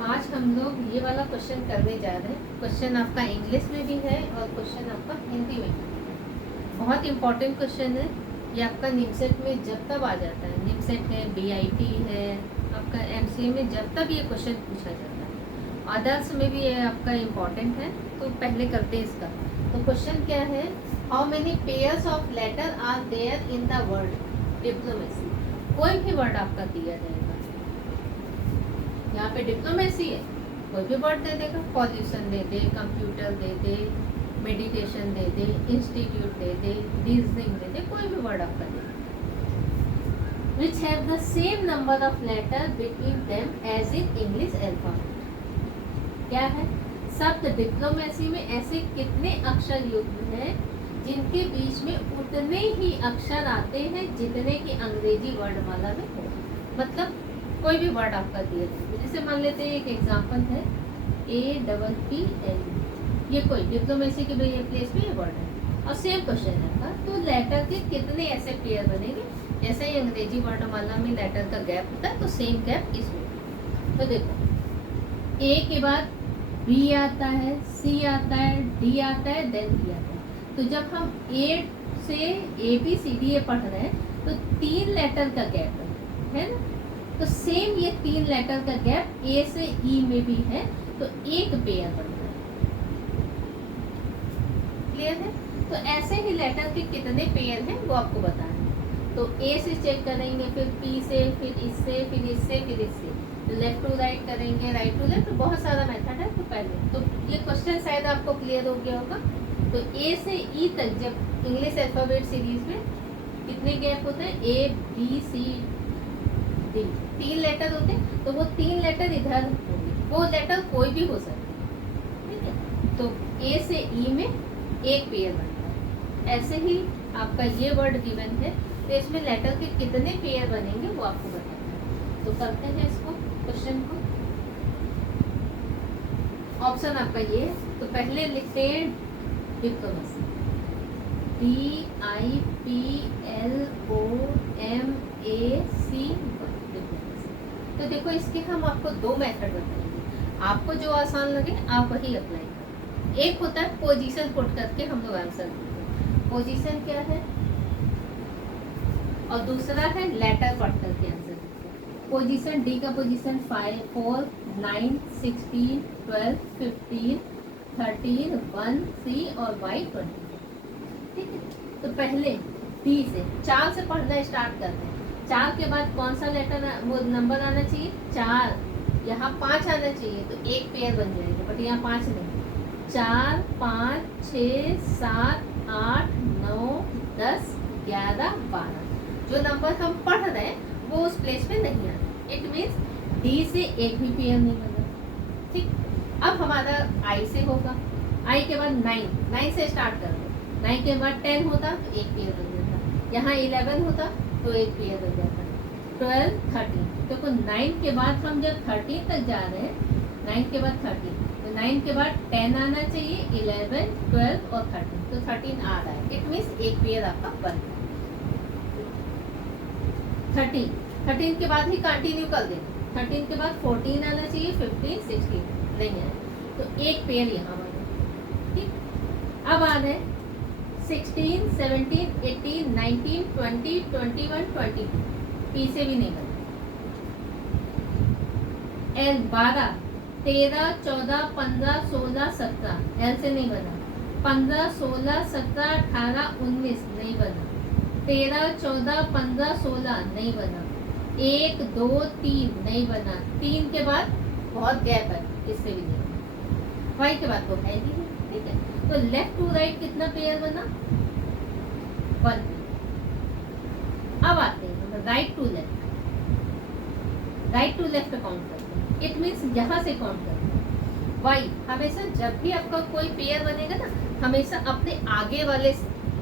आज हम लोग ये वाला क्वेश्चन करने जा रहे हैं। क्वेश्चन आपका इंग्लिश में भी है और क्वेश्चन आपका हिंदी में भी है। बहुत इंपॉर्टेंट क्वेश्चन है ये। आपका निमसेट में जब तब आ जाता है, निमसेट है, बीआईटी है, आपका एमसीए में जब तब ये क्वेश्चन पूछा जाता है। अदर्स में भी ये आपका इम्पॉर्टेंट है। तो पहले करते हैं इसका। तो क्वेश्चन क्या है, how many pairs of letter are there in the word diplomacy. कोई भी वर्ड आपका दिया जाएगा, यहाँ पे डिप्लोमेसी है, कोई भी वर्ड दे देगा। पॉल्यूशन दे दे, कंप्यूटर दे दे, मेडिटेशन दे दे, इंस्टीट्यूट दे दे, रीजनिंग दे दे, कोई भी वर्ड आपका दे दे। Which have the same number of letter between them as in English alphabet. क्या है, शब्द डिप्लोमेसी में ऐसे कितने अक्षर युग्म हैं जिनके बीच में उतने ही अक्षर आते हैं जितने की अंग्रेजी वर्णमाला में हो। मतलब कोई भी वर्ड आपका दिया जाए, जैसे मान लेते हैं एक एग्जांपल है APPL, ये कोई डिप्लोमेसी के प्लेस में ये वर्ड है और सेम क्वेश्चन है आपका। तो लेटर के कितने ऐसे पेयर बनेंगे, जैसे ही अंग्रेजी वर्णमाला में लेटर का गैप होता है तो सेम गैप इसमें। तो देखो A के बाद B आता है, C आता है, D आता है, देन B आता है। तो जब हम A से ABCD पढ़ रहे हैं तो 3 लेटर का गैप है ना। तो सेम ये 3 लेटर का गैप A से E में भी है, तो एक पेयर बनता है। क्लियर है। तो ऐसे ही लेटर के कितने पेयर हैं वो आपको बताना है। तो A से चेक करेंगे, फिर P से, फिर इससे, फिर इससे, फिर इससे, तो लेफ्ट टू राइट करेंगे, राइट टू लेफ्ट, तो बहुत सारा मेथड है। तो पहले तो ये क्वेश्चन शायद आपको क्लियर हो गया होगा। तो A से E तक जब इंग्लिश अल्फाबेट सीरीज में कितने गैप होते हैं, ABCD 3 लेटर होते हैं, तो वो 3 लेटर इधर होंगे, वो लेटर कोई भी हो सकते हैं, ठीक है। तो A से E में एक पेयर बनता है। ऐसे ही आपका ये वर्ड गिवन है, तो इसमें लेटर के कितने पेयर बनेंगे वो आपको बताना है। तो करते हैं इसको, क्वेश्चन को। ऑप्शन आपका ये है। तो पहले लिखते हैं डिप्लोमेसी, DIPLOMAC। तो देखो इसके हम आपको 2 मेथड बताएंगे, आपको जो आसान लगे आप वही अप्लाई करें। एक होता है पोजीशन पुट करके हम लोग आंसर देते हैं, पोजीशन क्या है, और दूसरा है लेटर पढ़ करके आंसर देते हैं। पोजीशन D का पोजीशन 5, 4, 9, 16, 12, 15, 13, 1, 3 और Y 20। ठीक है। तो पहले D से 4 से पढ़ना स्टार्ट करते हैं। 4 के बाद कौन सा लेटर वो नंबर आना चाहिए, 4, यहाँ 5 आना चाहिए, तो एक पेयर बन जाएगा, बट यहाँ 5 नहीं। 4, 5, 6, 7, 8, 9, 10, 11, 12, जो नंबर हम पढ़ रहे हैं वो उस प्लेस में नहीं आना। इट मीन्स D से एक भी पेयर नहीं बना। ठीक। अब हमारा I से होगा। I के बाद 9 से स्टार्ट कर दो। 9 के बाद 10 होता तो एक पेयर बन जाता, यहाँ 11 होता तो एक पेयर बन जाता, 12, 13। देखो 9 के बाद हम जब 13 तक जा रहे हैं, 9 के बाद 13, तो 9 के बाद 10 आना चाहिए, 11, 12 और 13, तो 13 आ रहा है। इट मीन्स एक पेयर आपका बन रहा है। 13 के बाद ही कंटिन्यू कर देंगे। 13 के बाद 14 आना चाहिए, 15, 16 नहीं आया, तो एक पेयर यहाँ बना। ठीक। अब आ रहे 16, 17, 18, 19, 20, 21, 22, P से भी नहीं बना। L 12, 13, 14, 15, 16, 17, L से नहीं बना। 15, 16, 17, 18, 19 नहीं बना। 13, 14, 15, 16 नहीं बना। 1, 2, 3 नहीं बना। 3 के बाद बहुत गैप है, इससे भी नहीं बना। Y के बाद तो है ही, ठीक है। तो लेफ्ट टू राइट कितना पेयर बना, 1। अब आते हैं right to left. Right to left count करते हैं, इट मीन्स यहाँ से काउंट करते हैं। वाई हमेशा जब भी आपका कोई पेयर बनेगा ना, हमेशा अपने आगे वाले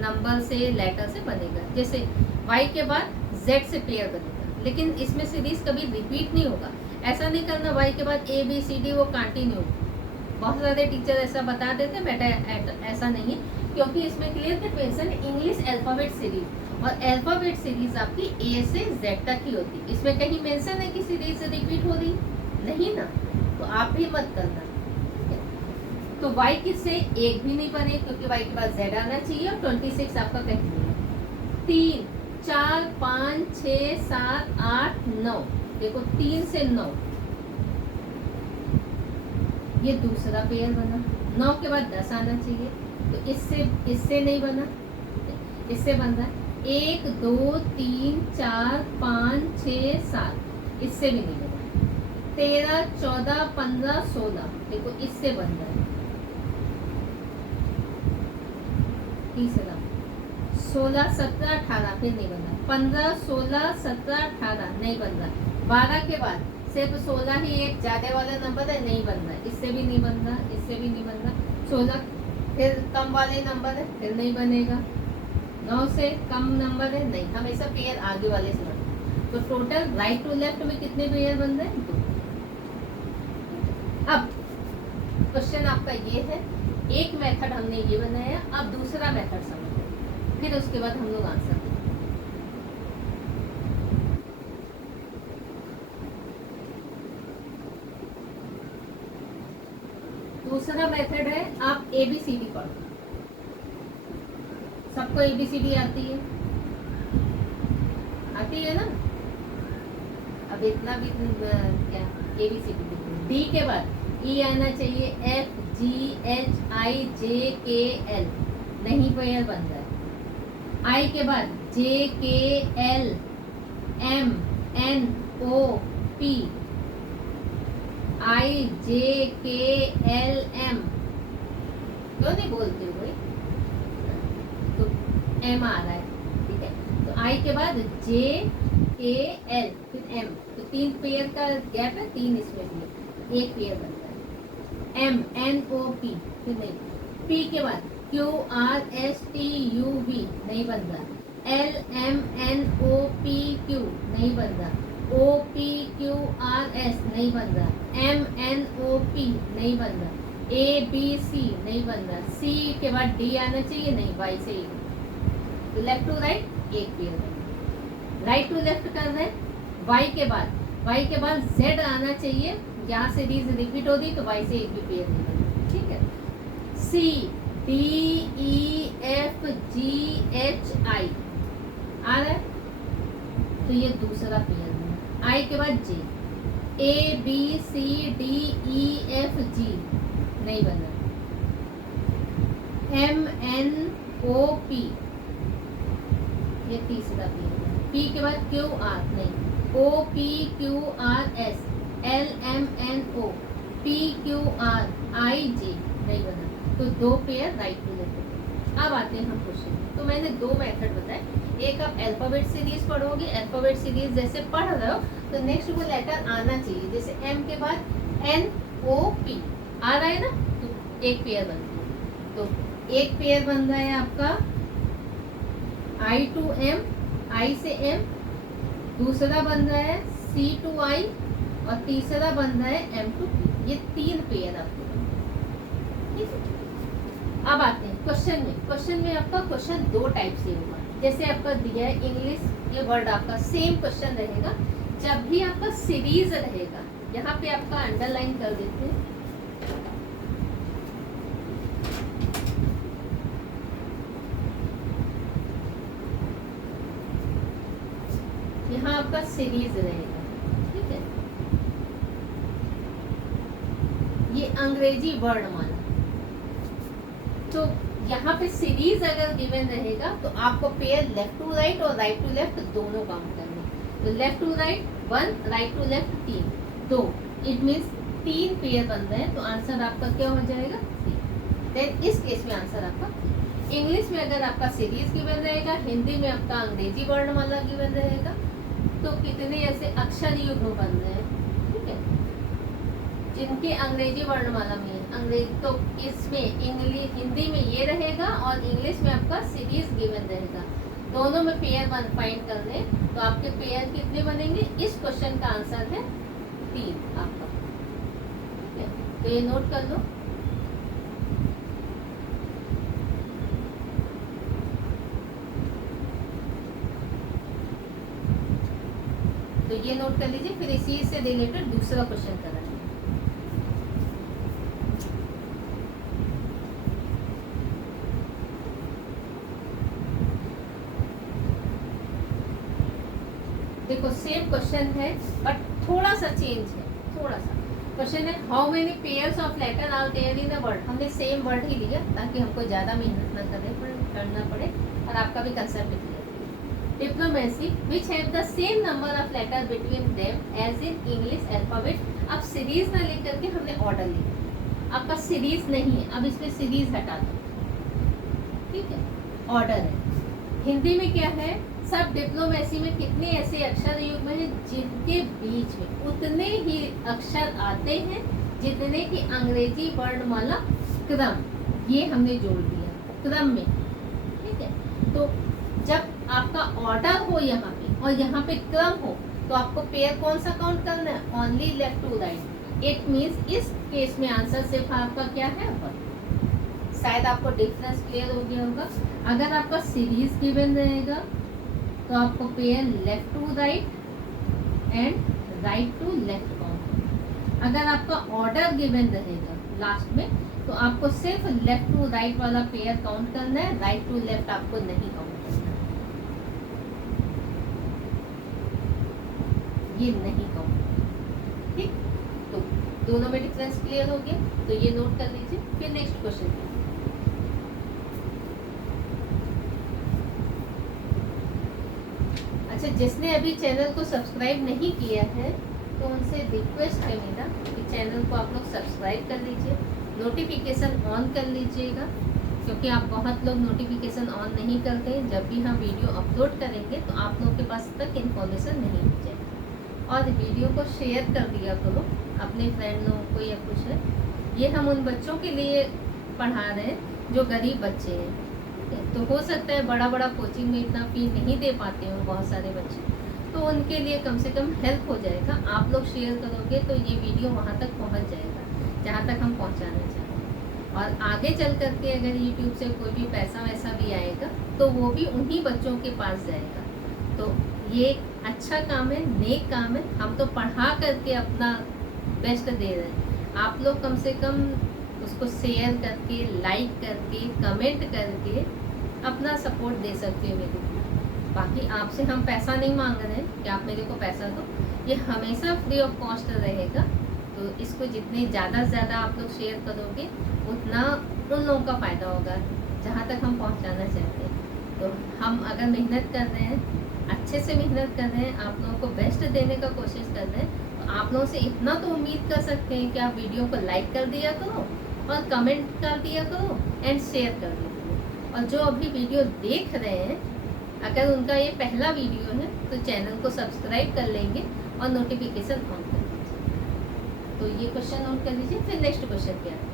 नंबर से, लेटर से बनेगा। जैसे वाई के बाद जेड से पेयर बनेगा, लेकिन इसमें सीरीज कभी रिपीट नहीं होगा। ऐसा नहीं करना वाई के बाद ABCD वो कंटिन्यू। बहुत सारे टीचर ऐसा बता देते हैं, बेटा ऐसा नहीं है, क्योंकि इसमें क्लियर कट मेंशन है इंग्लिश अल्फाबेट सीरीज, और अल्फाबेट सीरीज आपकी A से Z तक ही होती है। इसमें कहीं मेंशन है कि सीरीज रिपीट हो रही नहीं ना, तो आप भी मत करना। तो y किससे एक भी नहीं बने क्योंकि y के बाद z आना चाहिए और 26 आपका कहीं नहीं है। 3 4 5 6 7 8 9, देखो 3 से 9 ये दूसरा पेयर बना। 9 के बाद 10 आना चाहिए, तो इससे नहीं बना, इससे बन रहा है 1 2 3 4 5 6 7, इससे भी नहीं बना। 13 14 15 16, देखो इससे बन रहा है। तीसरा 16 17 18, फिर नहीं बन रहा। 15 16 17 18 नहीं बन रहा। 12 के बाद सिर्फ 16 ही एक ज्यादा वाला नंबर है, नहीं बन रहा। इससे भी नहीं बन रहा, इससे भी नहीं बन रहा। 16 फिर कम वाले नंबर है, फिर नहीं बनेगा। 9 से कम नंबर है, नहीं, हमेशा पेयर आगे वाले से बने। तो टोटल राइट टू लेफ्ट में कितने पेयर बन रहे हैं? 2। अब क्वेश्चन आपका ये है, एक मेथड हमने ये बनाया, अब दूसरा मेथड समझो, फिर उसके बाद हम लोग आंसर देंगे। दूसरा मेथड है, आप ABCD पढ़ो। सबको ABCD आती है? आती है ना? अब इतना भी क्या ABCD। D के बाद E आना चाहिए, F G H I J K L, नहीं पेयर बन रहा है। I के बाद J K L M N O P, I J K L M, क्यों नहीं बोलते हो भाई? तो M आ रहा है, ठीक है। तो I के बाद J K L फिर M, तो 3 पेयर का गैप है, 3 इसमें भी है, एक पेयर बन रहा है। M N O P, फिर नहीं। P के बाद Q R S T U V, नहीं बन रहा। L M N O P Q, नहीं बन रहा। O P Q R S, नहीं बन रहा। M N O P, नहीं बन रहा। A B C, नहीं बन रहा। C के बाद D आना चाहिए, नहीं, Y से ही। तो लेफ्ट टू राइट एक पेयर बन। राइट टू लेफ्ट कर रहे हैं। Y के बाद Z आना चाहिए, यहाँ सीरीज रिपीट होगी तो Y से एक भी पेयर नहीं बनेगा, ठीक है। C D E F G H I आ रहा है, तो ये दूसरा पेयर है। I के बाद J, A B C D E F G, नहीं बना। M N O P, ये तीसरा पेयर है। P के बाद Q R, नहीं। O P Q R S, L M N O P Q R I J, नहीं बना। तो 2 पेयर राइट टू लेफ्ट। अब आते हैं हम क्वेश्चन। तो मैंने 2 मेथड बताए, एक आप अल्फाबेट सीरीज पढ़ोगे, अल्फाबेट सीरीज जैसे पढ़ रहे हो तो नेक्स्ट वो लेटर आना चाहिए, जैसे M के बाद N O P आ रहा है ना, तो एक पेयर बनती है। तो एक पेयर बन रहा है आपका I to M, I से M, दूसरा बन रहा है C to I, और तीसरा बन रहा है M to P। ये 3 पेयर आपके बन रहे, ठीक है। अब आते हैं क्वेश्चन में। क्वेश्चन में आपका क्वेश्चन 2 टाइप से होगा। जैसे आपका दिया है इंग्लिश, ये वर्ड आपका सेम क्वेश्चन रहेगा। जब भी आपका सीरीज रहेगा, यहाँ पे आपका अंडरलाइन कर देते हैं, यहाँ आपका सीरीज रहेगा, ठीक है। ये अंग्रेजी वर्णमाला, तो यहाँ पे सीरीज अगर गिवन रहेगा तो आपको पेयर लेफ्ट टू राइट और राइट टू लेफ्ट दोनों काउंट करने। तो left to right 1, right to left 3, 2, it means 3 pair बन रहे हैं, तो आंसर आपका क्या हो जाएगा? 3। देन इस केस में आंसर आपका। इंग्लिश में अगर आपका सीरीज गिवन रहेगा, हिंदी में आपका अंग्रेजी वर्णमाला गिवन रहेगा, तो कितने ऐसे अक्षर युग्म बन रहे हैं, ठीक है, जिनके अंग्रेजी वर्णमाला में अंग्रेजी, तो इसमें इंग्लिश हिंदी में ये रहेगा और इंग्लिश में आपका सीरीज गिवन रहेगा। दोनों में पेयर फाइंड कर लें तो आपके पेयर कितने बनेंगे? इस क्वेश्चन का आंसर है 3 आपका, ठीक है। तो ये नोट कर लो। तो ये नोट कर लीजिए, फिर इसी से रिलेटेड दूसरा क्वेश्चन कराएंगे। देखो सेम क्वेश्चन है बट थोड़ा सा चेंज है, थोड़ा सा। क्वेश्चन है how many pairs of letter are there in a word. हमने सेम वर्ड ही लिया ताकि हमको ज़्यादा मेहनत ना करना पड़े और आपका भी concept clear. Diplomacy which have the same number of letter between them as in English alphabet. अब सीरीज ना लिख करके हमने ऑर्डर लिखा, आपका सीरीज नहीं है, अब इसमें सीरीज हटा दो, ठीक है, ऑर्डर है। हिंदी में क्या है, सब डिप्लोमेसी में कितने ऐसे अक्षर युग्म हैं जिनके बीच में उतने ही अक्षर आते हैं जितने कि अंग्रेजी वर्णमाला क्रम, ये हमने जोड़ दिया क्रम में, ठीक है। तो जब आपका ऑर्डर हो यहाँ पे और यहाँ पे क्रम हो तो आपको पेयर कौन सा काउंट करना है, only left to right. It means इस केस में आंसर सिर्फ आपका क्या है, वन। शायद आपको डिफरेंस क्लियर हो गया होगा। अगर आपका सीरीज गिवन रहेगा तो आपको pair left to right and right to left count. अगर आपका ऑर्डर गिवन रहेगा लास्ट में तो आपको सिर्फ लेफ्ट टू राइट वाला पेयर काउंट करना है, राइट टू लेफ्ट आपको नहीं काउंट करना है, ये नहीं काउंट, ठीक। तो दोनों में डिफरेंस क्लियर हो गया, तो ये नोट कर लीजिए। फिर नेक्स्ट क्वेश्चन है, अच्छा जिसने अभी चैनल को सब्सक्राइब नहीं किया है तो उनसे रिक्वेस्ट है मेरा कि चैनल को आप लोग सब्सक्राइब कर लीजिए, नोटिफिकेशन ऑन कर लीजिएगा, क्योंकि आप बहुत लोग नोटिफिकेशन ऑन नहीं करते। जब भी हम वीडियो अपलोड करेंगे तो आप लोगों के पास तक इन्फॉर्मेशन नहीं पहुँचेगी। और वीडियो को शेयर कर दिया करो अपने फ्रेंड लोगों को या कुछ है। ये हम उन बच्चों के लिए पढ़ा रहे हैं जो गरीब बच्चे हैं, तो हो सकता है बड़ा बड़ा कोचिंग में इतना फी नहीं दे पाते हो बहुत सारे बच्चे, तो उनके लिए कम से कम हेल्प हो जाएगा। आप लोग शेयर करोगे तो ये वीडियो वहाँ तक पहुँच जाएगा जहाँ तक हम पहुँचाना चाहते हैं। और आगे चल करके अगर यूट्यूब से कोई भी पैसा वैसा भी आएगा तो वो भी उन्हीं बच्चों के पास जाएगा। तो ये एक अच्छा काम है, नेक काम है। हम तो पढ़ा करके अपना बेस्ट दे रहे हैं, आप लोग कम से कम उसको शेयर करके, लाइक करके, कमेंट करके अपना सपोर्ट दे सकते हो मेरे को। बाकी आपसे हम पैसा नहीं मांग रहे हैं कि आप मेरे को पैसा दो, ये हमेशा फ्री ऑफ कॉस्ट रहेगा। तो इसको जितने ज़्यादा से ज़्यादा आप लोग शेयर करोगे उतना उन लोगों का फ़ायदा होगा जहाँ तक हम पहुँचाना चाहते हैं। तो हम अगर मेहनत कर रहे हैं, अच्छे से मेहनत कर रहे हैं, आप लोगों को बेस्ट देने का कोशिश कर रहे हैं, तो आप लोगों से इतना तो उम्मीद कर सकते हैं कि आप वीडियो को लाइक कर दिया करो और कमेंट कर दिया करो एंड शेयर कर दिया करो। और जो अभी वीडियो देख रहे हैं, अगर उनका ये पहला वीडियो है तो चैनल को सब्सक्राइब कर लेंगे और नोटिफिकेशन ऑन कर लीजिए। तो ये क्वेश्चन नोट कर लीजिए। फिर नेक्स्ट क्वेश्चन क्या है,